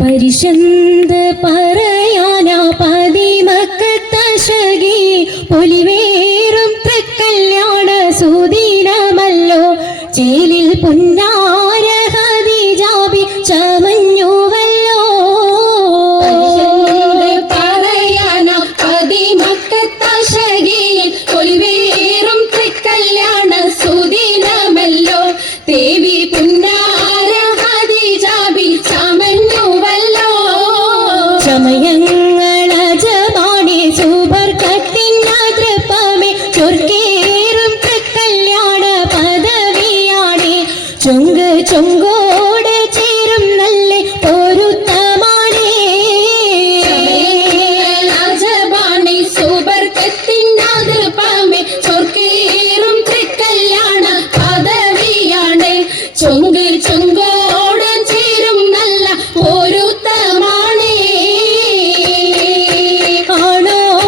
പരിശന്ത പറയാനാ പതിമക്കത്തശകി പൊലിവേറും തൃക്കല്യാണ സുദിനമല്ലോ ചേലിൽ പുന്നാര ഖദീജാബി ചമഞ്ഞുവല്ലോ. പറയാനാ പതിമക്കത്തശകി പൊലിവേറും തൃക്കല്യാണ സുദിനമല്ലോ ദേവി പുന്നാര ഖദീജാബി ചമഞ്ഞുവല്ലോ. ചമയങ്ങളജമാണി സുബർക്കത്തിനതൃപ്പമേ ചൊർക്കേറും തൃക്കല്യാണ പദവിയാണി ചൊങ്ക് ചൊങ്കോട് ചേരും നല്ല പൊരുത്തമാണി. ചമയങ്ങളജമാണി സുബർക്കത്തിനതൃപ്പമേ ചൊർക്കേറും തൃക്കല്യാണ പദവിയാണ് ചൊങ്ക് ചൊങ്കോട് ചേരും നല്ല പൊരുത്തമാണ്.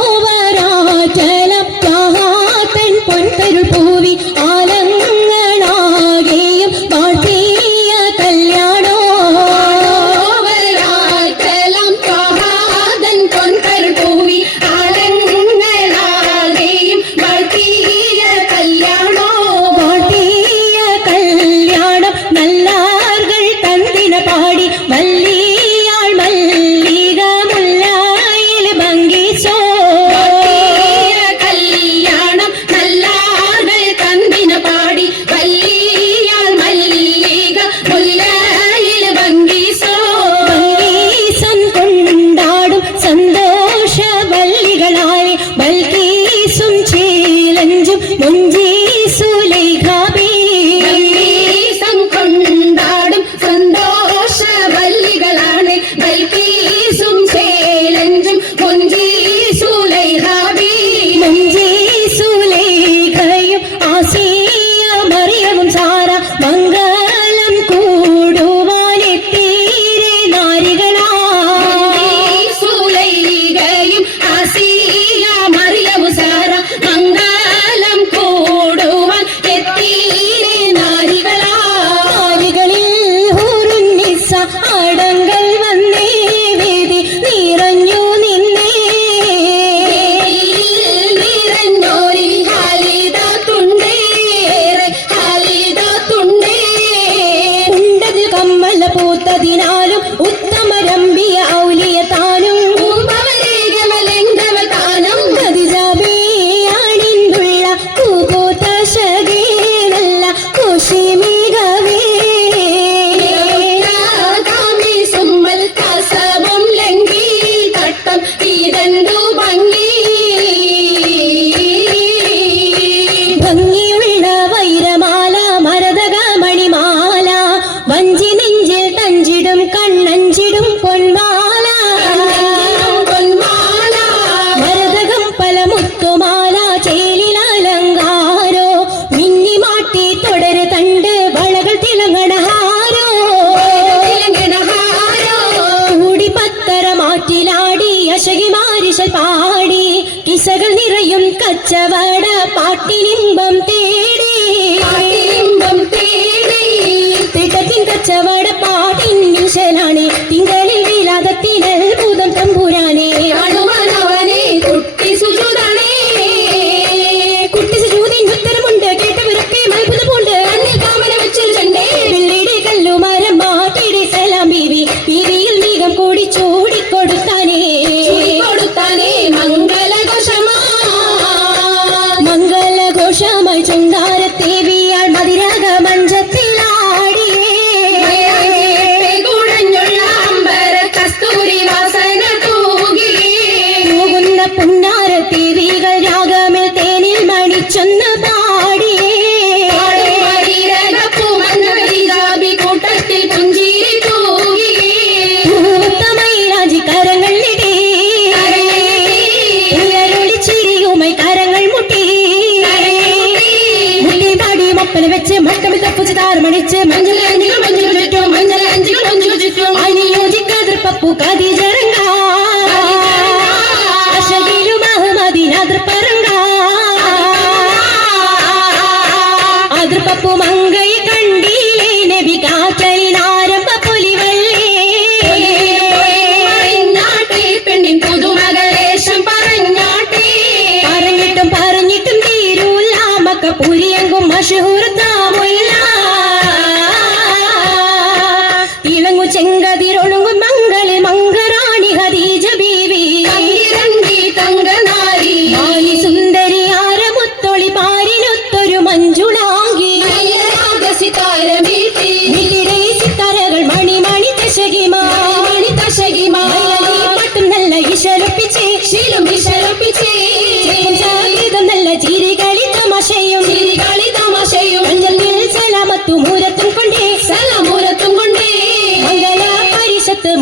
ആണോവരാറ്റലം മഹാതൻ പൊൻപരുൾ പൂവി ആലങ്ങളാകെയും വാഴ്ത്തിയ കല്യാണോ. ഓവരാറ്റലം മഹാതൻ പൊൻപരുൾ പൂവി ആലങ്ങളാകെയും വാഴ്ത്തിയ കല്യാണോ. വാഴ്ത്തിയ കല്യാണം നല്ലാർകൾ തന്തിന പാടി മല്ലിയാൾ മല്ലിക മുല്ലായിൽ ഭംഗിച്ചോ. വാഴ്ത്തിയ കല്യാണം നല്ലാർകൾ തന്തിന പാടി വല്ലിയാൾ മല്ലിക മുല്ലയിൽ ഭംഗിസോ. ഭംഗീസം കൊണ്ടാടും സന്തോഷ വല്ലികളായി ബൽക്കീസും ചേലഞ്ചും മുഞ്ചീസുലൈഖാബി. ഭംഗീസം കൊണ്ടാടും സന്തോഷ വല്ലികളാണ് ബൽക്കീസും ചേലഞ്ചും മുഞ്ചീസുലൈഖാബി. മുഞ്ചീസുലൈഖയും ആസിയ മറിയമും സാറ മംഗളം കൂടുവാനെത്തീരെ നാരികളാ. സുലൈഖയും ആസിയ മറിയവും സാറ മംഗളം കൂടുവാൻ എത്തീരെ നാരികളാ. നാരികളിൽ ഹൂറുന്നിസ അടങ്കൽ വന്നേ വേദി നിറഞ്ഞു നിന്നേ. നിറഞ്ഞോരി ഹാലിദത്തുണ്ടേറെ ഹാലിദത്തുണ്ടേ. ഉണ്ടതിൽ കമ്മല പൂത്തതിനാലും ഉത്തമരമ്പിയ ഔലിയ താനും ഉമ്പവരേകമലങ്കവതാനം ഖദീജാബിയാണിന്നുള്ള കൂകൂത്തശകേ നല്ല കുശിമികവേ. കാമി സുമ്മൽ കസവും ലംഘി തട്ടം ഇതെന്തു ഭംഗി. ഭംഗിയുള്ള വൈരമാല മരതക മണിമാല വഞ്ചി നെഞ്ചിൽ തഞ്ചിടും കണ്ണഞ്ചിടും പൊന്മാല. പൊന്മാല മരതകം പല മുത്തുമാല ചേലിലലങ്കാരോ മിന്നിമാട്ടി തുടര് തണ്ട് വളകൾ തിളങ്ങണഹാരോ. തിലങ്കണഹാരോ. കൂടി പത്തര മാറ്റിലാടി അശകി മാരിശൽ പാടി കിസകൾ നിറയും കച്ചവട പാട്ടിനിമ്പം തേടി. പാട്ടിലിമ്പം തേടി. തിട്ടത്തിൻ കച്ചവട പാട്ടിൻ നിശലാണ് തിങ്കളിൽ വിലാദത്തിനൽ ഭൂതം തമ്പുരാനെ. കാണുവാനവനെ കുട്ടി സുജുതണേ. കുട്ടി സുജൂദിൻ ഉത്തരമുണ്ട് കേട്ടവരൊക്കെ അത്ഭുതമുണ്ട്. കണ്ണിൽ കാമന വെച്ചൊരു ചണ്ടേ. വെള്ളിയുടെ കല്ലുമരം മാട്ടിയുടെ സലാം ബീവി ബീവിയിൽ നീകം കൂടി ചൂടിക്കൊടുത്താനേ. കൊടുത്താനേ മംഗളഘോഷമാ. മംഗളഘോഷമായി ചുങ്കാരത്തേവിയാൾ മതിരാഗ മഞ്ചത്തിലാടിയേ. കുഴഞ്ഞുള്ള അമ്പര കസ്തൂരി വാസന തൂകിയേ. പോകുന്ന പുന്നാരത്തേവികൾ രാഗമിൽ തേനിൽ മണിച്ചൊന്ന് പാടിയേ. ൂമന്നീരാബി കൂട്ടത്തിൽ പുഞ്ചിരി തൂകിയേ. പൂത്തമൈരാജി കരങ്ങളിടേ ഉയരൊളിച്ചിരിയുമായി കരങ്ങൾ മുട്ടി. മുട്ടി പാടി മപ്പൽ വെച്ച് മട്ടമിൽ തപ്പുച്ച് താറുമണിച്ച് മഞ്ഞൾ അഞ്ചുകൾ മഞ്ഞുകൾ ചുറ്റും മഞ്ഞൾ അഞ്ചുകൾ മഞ്ഞുകൾ ചുറ്റും അനിയോജിക്കാതിർപ്പപ്പു കതിജറങ്ങ അശകിലും അഹമ്മദിനാതിർപ്പറങ്ങ അതിർപ്പപ്പു മങ്കൈ കണ്ടില്ലേ നബി കാറ്റലിനാരംഭ പൊലിവല്ലേ. ചെങ്കതിരൊഴുങ്ങും മംഗളിൽ മംഗറാണി ഖദീജ ബീവി തങ്കിരണ്ടി തങ്കനാരി ആലി സുന്ദരി ആരമുത്തൊളി പാരിനൊത്തൊരു മഞ്ജുളാങ്കി സിതാരമീട്ടി വീട്ടിലെ സിത്താരകൾ മണി തശകിമാ പാട്ടും നല്ല ഇശലൊപ്പിച്ചേ ശീലും വിശലപ്പിച്ചേ സംഗീതം നല്ല ചിരികളി തമാശയും അഞ്ചത്തിൽ സലാമത്തും മൂരത്തും കൊണ്ടേ സലമൂലത്തും കൊണ്ടേ മംഗള പരിഷത്ത്